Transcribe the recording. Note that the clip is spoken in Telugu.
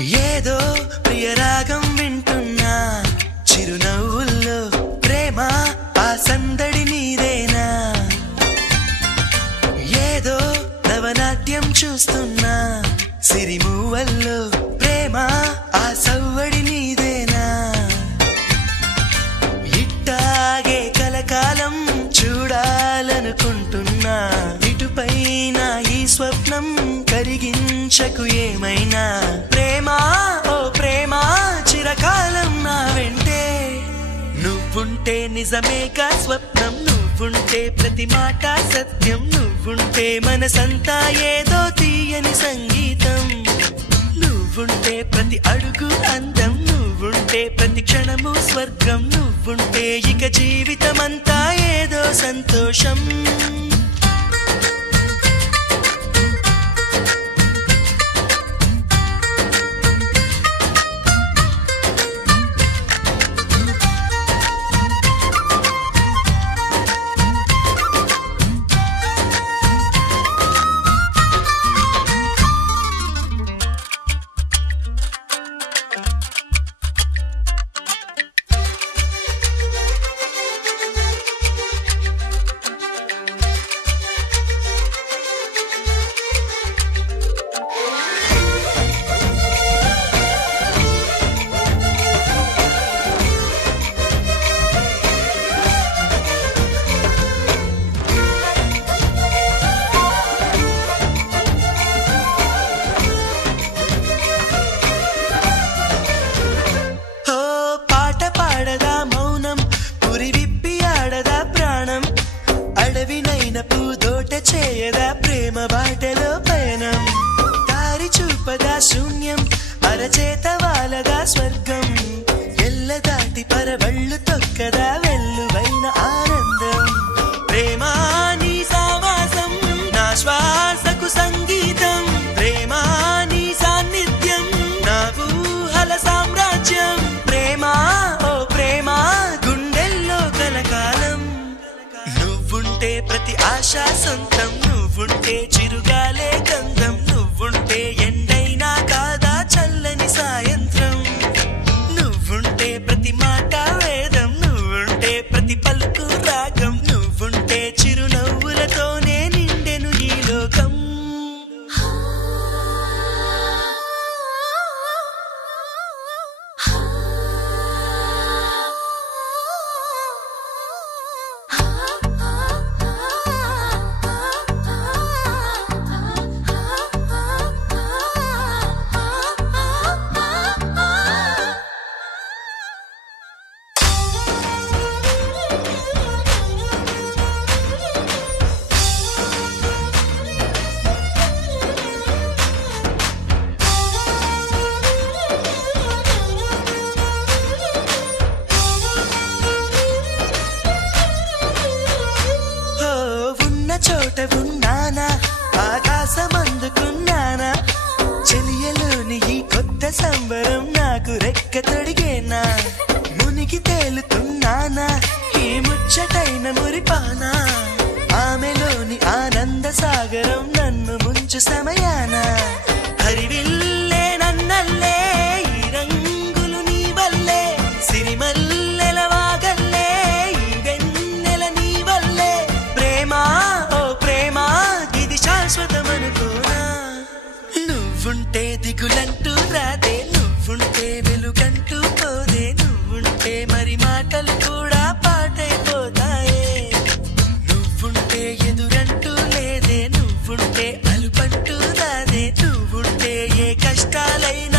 ఏదో ప్రియరాగం వింటున్నా చిరునవ్వుల్లో ప్రేమ ఆ సందడి నీదేనా ఏదో నవనాట్యం చూస్తున్నా సిరిమూవల్లో ప్రేమ ఆ సవ్వడి నీదేనా ఇట్టాగే కలకాలం చూడాలనుకుంటున్నా ఇటుపైన ఈ స్వప్నం కరిగించకు ఏమైనా ప్రేమ ఓ ప్రేమ చిరకాలం నా వెంటే నువ్వుంటే నిజమేగా స్వప్నం నువ్వుంటే ప్రతి మాట సత్యం నువ్వుంటే మనసంతా ఏదో తీయని సంగీతం నువ్వుంటే ప్రతి అడుగు అందం నువ్వుంటే ప్రతి క్షణము స్వర్గం నువ్వుంటే ఇక జీవితమంతా ఏదో సంతోషం చేయదా ప్రేమ బాటలో పయనం దారి చూపదా శూన్యం అరచేత వాలదా స్వర్గం ఎల్ల దాటి పరవళ్ళు తొక్కదా వెల్లువైన ఆనందం ప్రేమ నీ సావాసం నా శ్వాసకు సంగీతం ప్రేమ నీ సాన్నిధ్యం నా ఊహల సామ్రాజ్యం ప్రేమ ఓ ప్రేమ గుండెల్లో కలకాలం నువ్వుంటే ప్రతి ఆశ సొంతం నువ్వుంటే చిరుగాలే గంధం నువ్వుంటే ఎండైనా కాదా చల్లని సాయంత్రం నువ్వుంటే ప్రతి మాట వేదం నువ్వుంటే ప్రతి పలుకు రాగం నువ్వుంటే చిరునవ్వులతోనే నిండెను ఈ లోకం చోట ఉన్నానా ఆకాశం అందుకున్నానా చెలియలోని ఈ కొత్త సంబరం నాకు రెక్క తొడిగేనా మునిగి తేలుతున్నానా ఈ ముచ్చటైన మురిపానా ఆమెలోని ఆనంద సాగరం నన్ను ముంచు సమయాన హరివిల్లే నన్నల్లే ఈ రంగులు నీ వల్లే సిరిమల్లెల వాగల్లే ఈ వెన్నెల నీ వల్లే ప్రేమ శాశ్వతమనుకోనా నువ్వుంటే దిగులంటూ రాదే నువ్వుంటే వెలుగంటూ పోదే నువ్వుంటే మరి మాటలు కూడా పాటైపోతాయే నువ్వుంటే ఎదురంటూ లేదే నువ్వుంటే అలుపంటూ రాదే నువ్వుంటే ఏ కష్టాలైనా